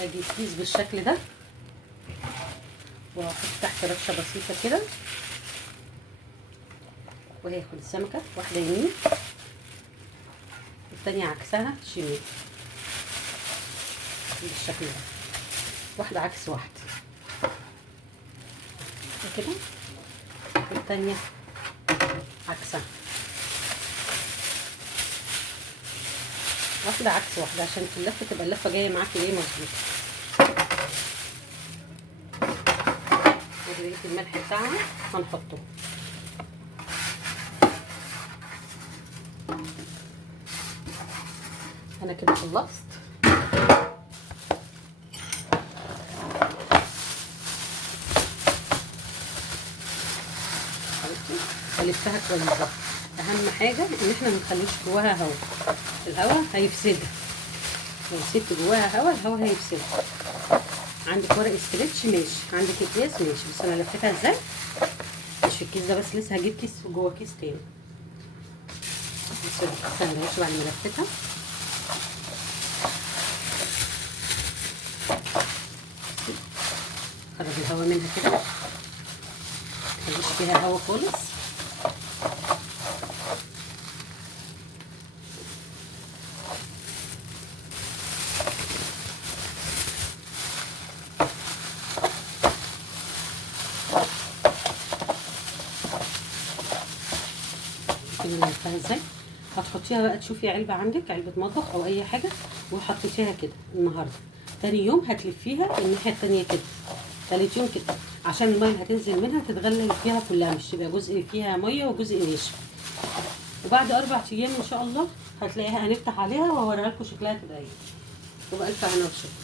هجيب كيس بالشكل ده وهحط تحت رشه بسيطه كده، وهاخد السمكه واحده يمين والتانيه عكسها شمال بالشكل ده، واحده عكس واحده كده والتانيه عكسها، واحده عكس واحده عشان في اللفه تبقى اللفه جايه معاكي ايه مظبوطه. ودي الملح بتاعها هنحطه. انا كده خلصت. هلفها كويس بقى. اهم حاجه ان احنا ما نخليش جواها هوا، الهوا هيفسدها، لو سبت جواها هوا الهوا هيفسدها. عندك ورق استرتش ماشي، عندك اكياس ماشي، بس انا لفيتها ازاي؟ مش في الكيس ده بس، لسه هجيب كيس جوه كيس تاني. بس السندوتش بعد ما لفيتها خرج الهوا منها كده، مفيش فيها هوا خالص. كده لفها ازاي؟ هتحطيها بقى، تشوفي علبه عندك، علبه مطبخ او اي حاجه، وحطيتيها كده النهارده، تاني يوم هتلفيها الناحيه التانيه كده، تالت يوم كده، عشان الميه اللي هتنزل منها تتغلل فيها كلها، مش تبقى جزء فيها ميه وجزء ناشف. وبعد 4 ايام ان شاء الله هتلاقيها، هنفتح عليها واوريها لكم شكلها تبقى ايه. وبألف هنا وشفا.